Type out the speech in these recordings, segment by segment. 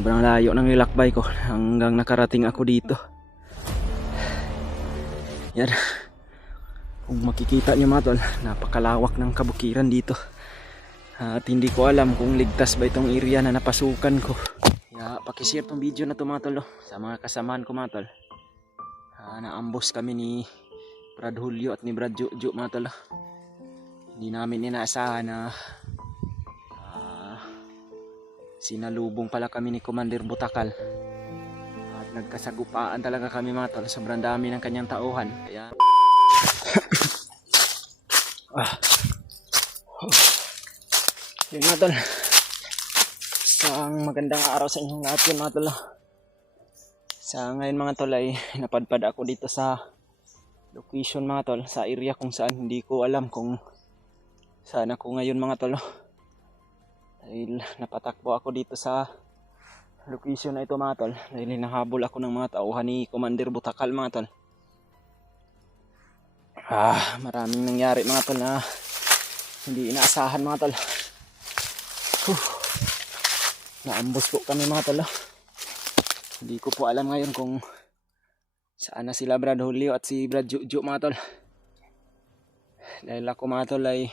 Sobrang layo ng nilakbay ko hanggang nakarating ako dito. Yan. Kung makikita nyo mga tol, napakalawak ng kabukiran dito. At hindi ko alam kung ligtas ba itong area na napasukan ko. Kaya pakishare tong video na to mga tol, sa mga kasamaan ko mga tol. Naambos kami ni Brad Julio at ni Brad Juju mga tol. Hindi namin inaasahan na sinalubong pala kami ni Commander Butakal. At nagkasagupaan talaga kami mga tol. Sobrang dami ng kanyang tauhan. Kaya yun mga tol. Isang magandang araw sa inyong lahat yun mga tol. Sa ngayon mga tol ay napadpad ako dito sa location mga tol. Sa area kung saan hindi ko alam kung saan ako ngayon mga tol. Dahil napatakbo ako dito sa location na ito mga tol. Dahil hinahabol ako ng mga tauhan ni Commander Butakal mga tol. Maraming nangyari mga tol na hindi inaasahan mga tol. Naambos po kami mga tol. Hindi ko po alam ngayon kung saan na sila Brad Julio at si Brad Juju mga tol. Dahil ako mga tol ay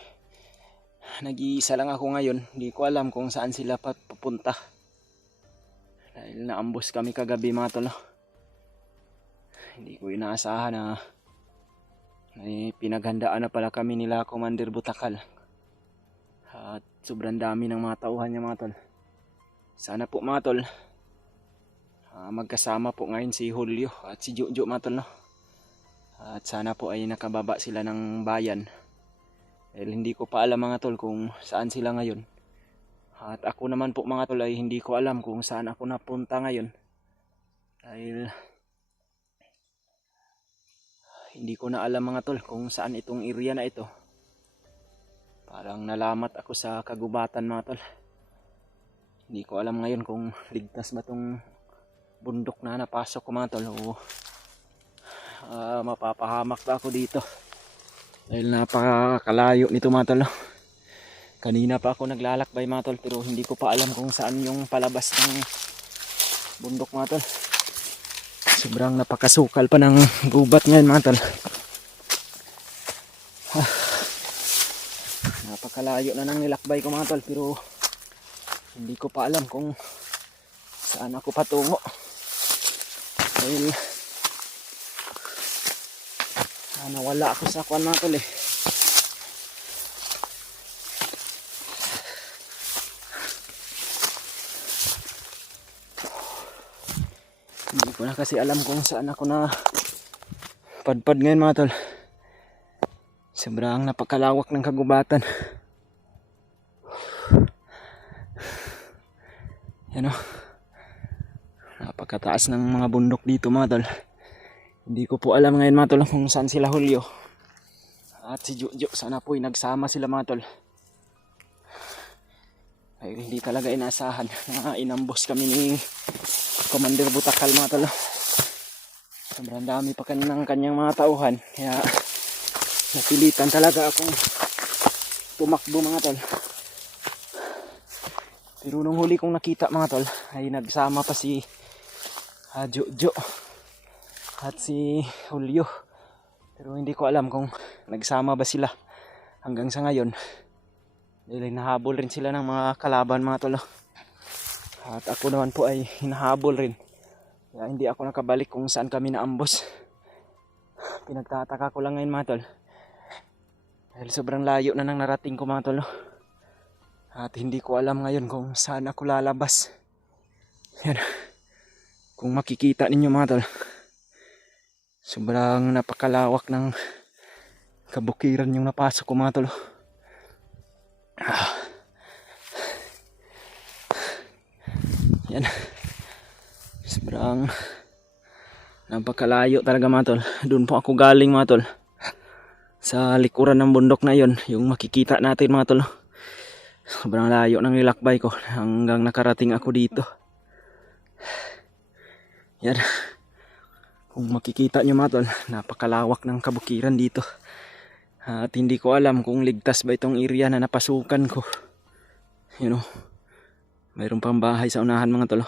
nag-iisa lang ako ngayon. Hindi ko alam kung saan sila papunta. Dahil naambos kami kagabi mga tol. Hindi ko inaasahan na may pinaghandaan na pala kami nila Commander Butakal. At sobrang dami ng mga tauhan niya mga tol. Sana po mga tol magkasama po ngayon si Julio at si Juju mga tol, no? At sana po ay nakababa sila ng bayan. Dahil hindi ko pa alam mga tol kung saan sila ngayon. At ako naman po mga tol ay hindi ko alam kung saan ako napunta ngayon. Dahil hindi ko na alam mga tol kung saan itong area na ito. Parang nalamat ako sa kagubatan mga tol. Hindi ko alam ngayon kung ligtas ba itong bundok na napasok ko mga tol. O mapapahamak ba ako dito. Dahil napakalayo nito mga tol. Kanina pa ako naglalakbay mga tol. Pero hindi ko pa alam kung saan yung palabas ng bundok mga tol. Sobrang napakasukal pa ng gubat ngayon mga tol. Napakalayo na ng nilakbay ko mga tol. Pero hindi ko pa alam kung saan ako patungo. Dahil nawala ako sa kwan mga tol eh. Hindi ko na kasi alam kung saan ako na padpad ngayon mga tol. Sobrang napakalawak ng kagubatan. Yan o. Napakataas ng mga bundok dito mga tol. Hindi ko po alam ngayon mga tol kung saan sila Julio at si Juju. Sana po nagsama sila mga tol. Ay, hindi talaga inaasahan na inambos kami ni Commander Butakal mga tol. Sobrang dami pa kanyang mga tauhan. Kaya napilitan talaga akong tumakbo mga tol. Pero nung huli kong nakita mga tol ay nagsama pa si Juju at si Julio. Pero hindi ko alam kung nagsama ba sila hanggang sa ngayon. Dahil hinahabol rin sila ng mga kalaban mga tol. At ako naman po ay hinahabol rin. Kaya hindi ako nakabalik kung saan kami naambos. Pinagtataka ko lang ngayon mga tol. Dahil sobrang layo na nang narating ko mga tol. At hindi ko alam ngayon kung saan ako lalabas. Yan. Kung makikita ninyo mga tol. Sobrang napakalawak ng kabukiran yung napasok ko mga tol. Yan. Sobrang napakalayo talaga mga tol. Doon po ako galing mga tol. Sa likuran ng bundok na yon, yung makikita natin mga tol. Sobrang layo ng nilakbay ko hanggang nakarating ako dito. Yan. Kung makikita nyo mga tol, napakalawak ng kabukiran dito. At hindi ko alam kung ligtas ba itong area na napasukan ko. You know, mayroon pang bahay sa unahan mga tol.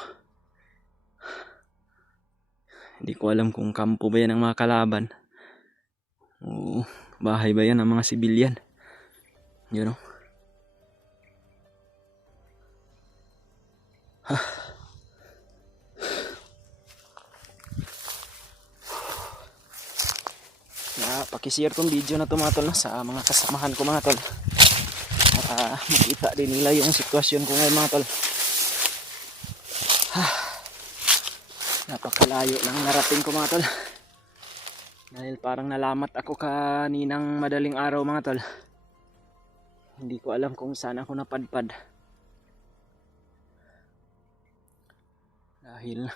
Hindi ko alam kung kampo ba yan ng mga kalaban o bahay ba yan ng mga sibilyan. Yun o. Pakishare tong video na to mga tol sa mga kasamahan ko mga tol, para makita din nila yung sitwasyon ko ngayon mga tol. Napakalayo ng narating ko mga tol, dahil parang nalamat ako kaninang madaling araw mga tol. Hindi ko alam kung saan ako napadpad, dahil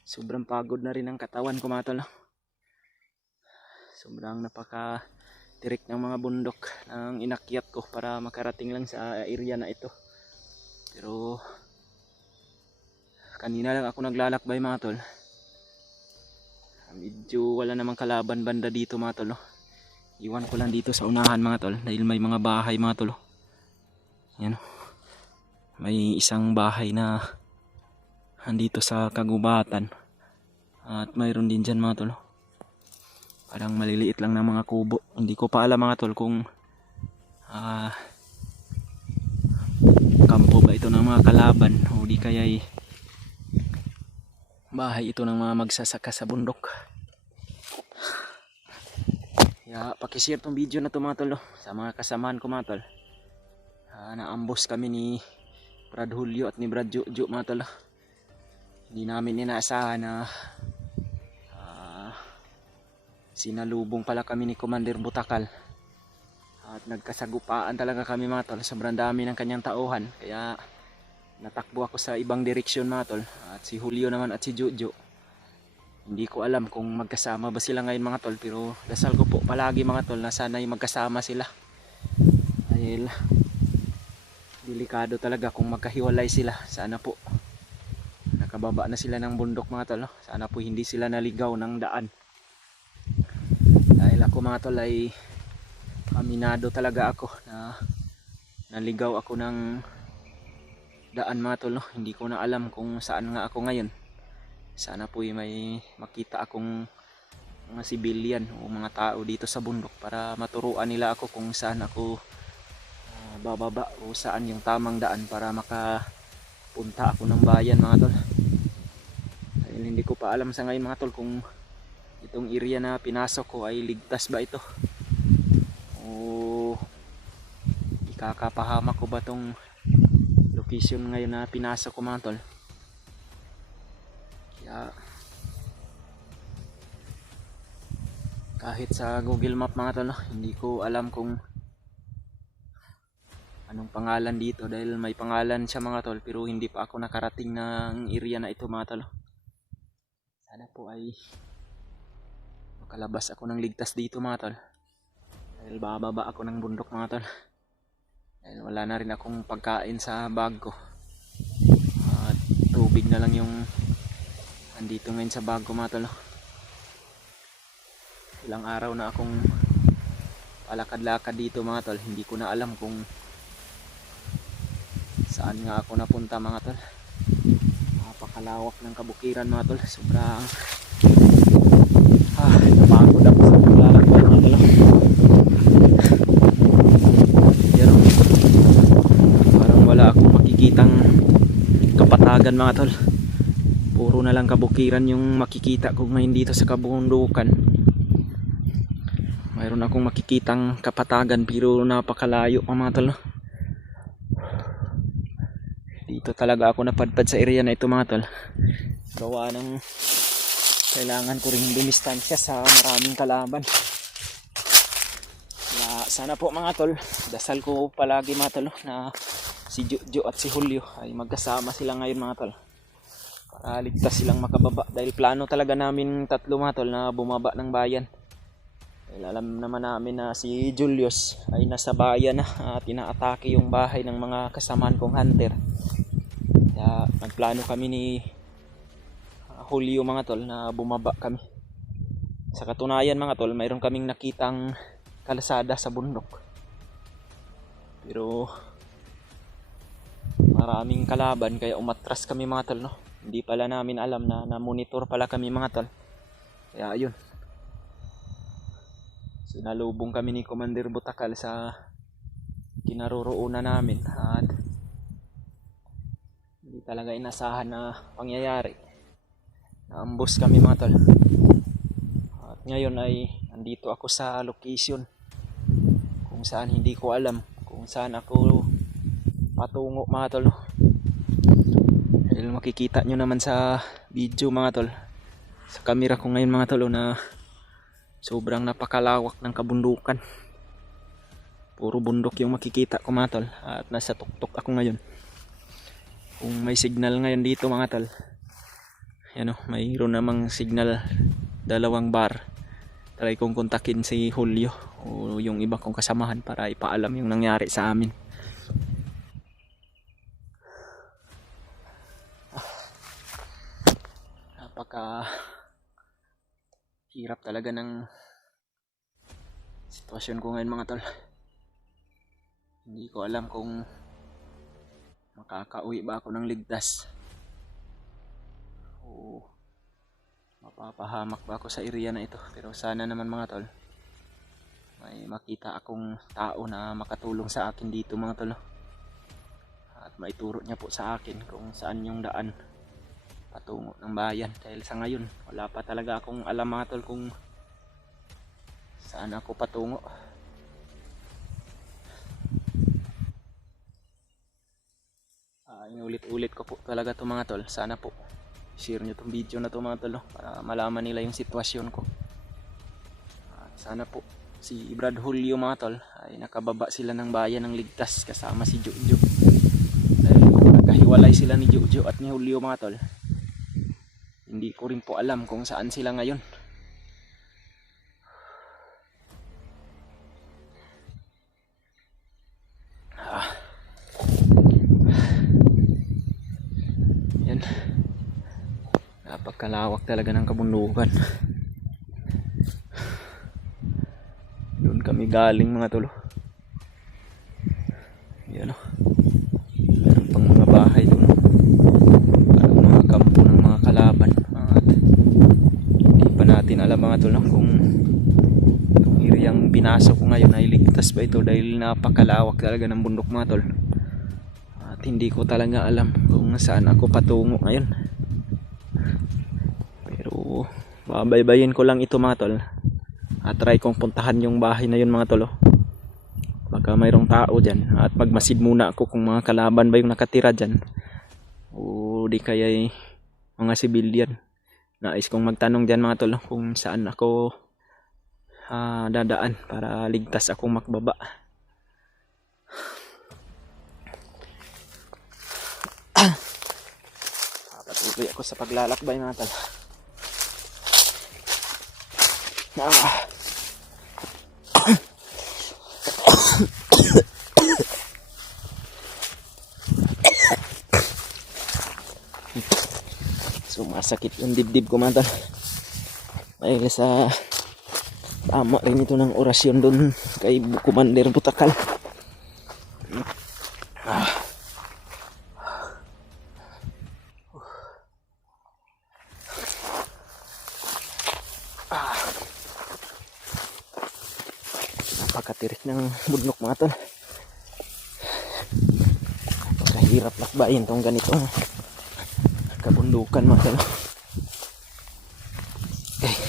sobrang pagod na rin ang katawan ko mga tol. Sobrang napaka-tirik ng mga bundok ng inakyat ko para makarating lang sa area na ito. Pero kanina lang ako naglalakbay mga tol. Medyo wala namang kalaban banda dito mga tol. Iwan ko lang dito sa unahan mga tol, dahil may mga bahay mga tol. Yan. May isang bahay na andito sa kagubatan. At mayroon din dyan mga tol. Parang maliliit lang ng mga kubo. Hindi ko pa alam mga tol kung kampo ba ito ng mga kalaban o di kaya'y bahay ito ng mga magsasaka sa bundok. Kaya pakishare tong video na to mga tol sa mga kasamahan ko mga tol. Naambos kami ni Brad Julio at ni Brad Jojo mga tol. Hindi namin inaasahan na sinalubong pala kami ni Commander Butakal. At nagkasagupaan talaga kami mga tol. Sobrang dami ng kanyang tauhan. Kaya natakbo ako sa ibang direksyon mga tol. At si Julio naman at si Jojo, hindi ko alam kung magkasama ba sila ngayon mga tol. Pero dasal ko po palagi mga tol na sana'y magkasama sila. Dahil delikado talaga kung magkahiwalay sila. Sana po nakababa na sila ng bundok mga tol. Sana po hindi sila naligaw ng daan. Dahil ako mga tol ay aminado talaga ako na naligaw ako ng daan mga tol. Hindi ko na alam kung saan nga ako ngayon. Sana po may makita akong mga sibilyan o mga tao dito sa bundok para maturuan nila ako kung saan ako bababa o saan yung tamang daan para makapunta ako ng bayan mga tol. Dahil hindi ko pa alam sa ngayon mga tol kung itong area na pinasok ko ay ligtas ba ito o ikakapahamak ko ba itong location ngayon na pinasok ko mga tol. Kaya kahit sa Google Map mga tol hindi ko alam kung anong pangalan dito, dahil may pangalan siya mga tol pero hindi pa ako nakarating ng area na ito mga tol. Sana po ay makalabas ako ng ligtas dito mga tol, dahil bababa ako ng bundok mga tol. Dahil wala na rin akong pagkain sa bag ko. At tubig na lang yung andito ngayon sa bag ko mga tol. Ilang araw na akong palakad-lakad dito mga tol. Hindi ko na alam kung saan nga ako napunta mga tol. Napakalawak ng kabukiran mga tol. Sobrang napagod ako sa paglalakbay mga tol. Pero parang wala akong makikitang kapatagan mga tol. Puro na lang kabukiran yung makikita ko ngayon dito sa kabundukan. Mayroon akong makikitang kapatagan pero napakalayo mga tol. Dito talaga ako napadpad sa area na ito mga tol. Gawa ng kailangan ko rin dumistansya sa maraming kalaban. Kaya sana po mga tol, dasal ko palagi mga tol na si Jojo at si Julio ay magkasama sila ngayon mga tol, para ligtas silang makababa. Dahil plano talaga namin tatlo mga tol na bumaba ng bayan. Dahil alam naman namin na si Julius ay nasa bayan na at inaatake yung bahay ng mga kasamaan kong hunter. Kaya nagplano kami ni Julio mga tol na bumaba kami. Sa katunayan mga tol, mayroon kaming nakitang kalsada sa bundok. Pero maraming kalaban kaya umatras kami mga tol no. Hindi pala namin alam na na-monitor pala kami mga tol. Kaya ayun, sinalubong kami ni Commander Butakal sa kinaroroonan namin at hindi talaga inasahan na pangyayari. Naambos kami mga tol. At ngayon ay andito ako sa location kung saan hindi ko alam kung saan ako patungo mga tol. Dahil makikita nyo naman sa video mga tol, sa camera ko ngayon mga tol, na sobrang napakalawak ng kabundukan. Puro bundok yung makikita ko mga tol. At nasa tuktok ako ngayon. Kung may signal ngayon dito mga tol, yan o, mayroon namang signal 2 bar. Try kong kontakin si Julio o yung iba kong kasamahan para ipaalam yung nangyari sa amin. Napaka hirap talaga ng sitwasyon ko ngayon mga tol. Hindi ko alam kung makakauwi ba ako ng ligtas o mapapahamak ba ako sa area na ito. Pero sana naman mga tol, may makita akong tao na makatulong sa akin dito mga tol, at maituro niya po sa akin kung saan yung daan patungo ng bayan. Dahil sa ngayon wala pa talaga akong alam mga tol kung saan ako patungo. Inulit-ulit ko po talaga to mga tol. Sana po share nyo tong video na to mga tol, para malaman nila yung sitwasyon ko. At sana po si Brad Julio mga tol ay nakababa sila ng bayan ng ligtas kasama si Jojo. Dahil nagkahiwalay sila ni Jojo at ni Julio mga tol, hindi ko rin po alam kung saan sila ngayon. Yan, napagkalawak talaga ng kabundukan. Doon kami galing mga tol. Yan o, meron pang mga bahay doon, parang mga kampo ng mga kalaban. At hindi pa natin alam mga tol kung itong areang pinasok ko ngayon ay ligtas ba ito, dahil napakalawak talaga ng bundok mga tol. At hindi ko talaga alam kung saan ako patungo ngayon. Pero babaybayin ko lang ito mga tol, at try kong puntahan yung bahay na yun mga tol. Baka mayroong tao dyan, at magmasid muna ako kung mga kalaban ba yung nakatira dyan o di kaya mga civilian. Nais kong magtanong dyan mga tol kung saan ako dadaan para ligtas akong makbaba. Patuloy ako sa paglalakbay mga tol. Sumasakit yung dibdib ko mga tol, dahil sa tama rin ito ng orasyon doon kay Commander Butakal. Napakatirik ng bundok mga tol. Napakahirap lakbayin tong ganito kabundukan mga tol. Okay.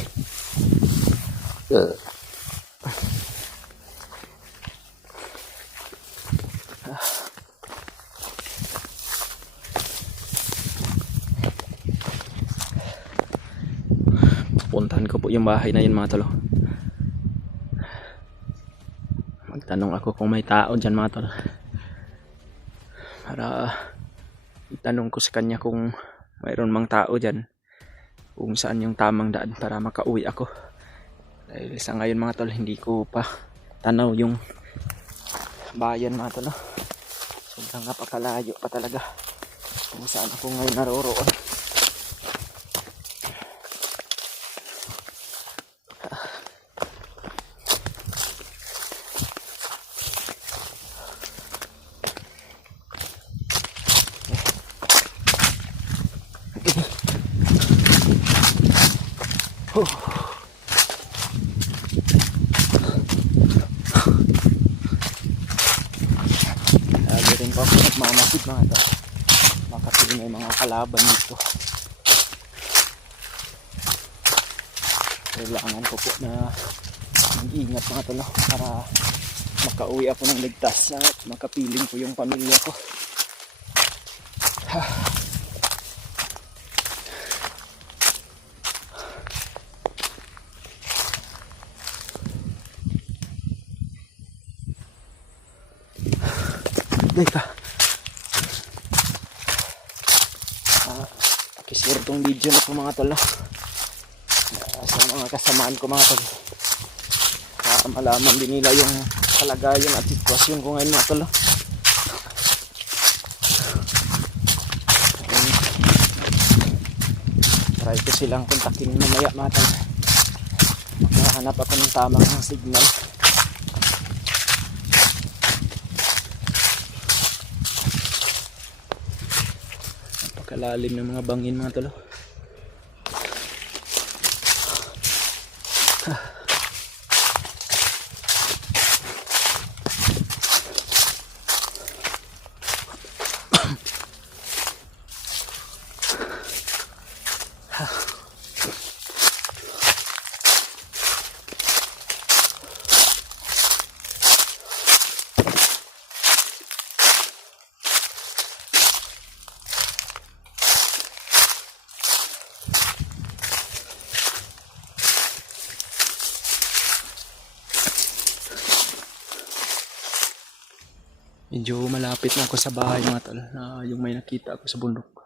Puntahan ko po yung bahay na yun mga tol. Magtanong ako kung may tao dyan mga tol, para itanong ko sa kanya kung mayroon mang tao dyan, kung saan yung tamang daan para makauwi ako. Dahil sa ngayon mga tol, hindi ko pa tanaw yung bayan mga tol. Sobrang napakalayo pa talaga kung saan ako ngayon naroroon. Lagi rin po ako nagmamasid mga tol. Makapili may mga kalaban dito. Kailangan ko po na mag-ingat mga tol para makauwi ako ng ligtas at makapiling ko yung pamilya ko. Dito. Pakishare itong video na po mga tol. Sa mga kasamaan ko mga tol. Para malaman din nila yung kalagayan at sitwasyon ko ngayon mga tol. Try ko silang kontakin mamaya mga tol. Makahanap ako ng tamang signal. Napakalalim ng mga bangin mga tol. Medyo malapit na ako sa bahay mga tol, na yung may nakita ako sa bundok.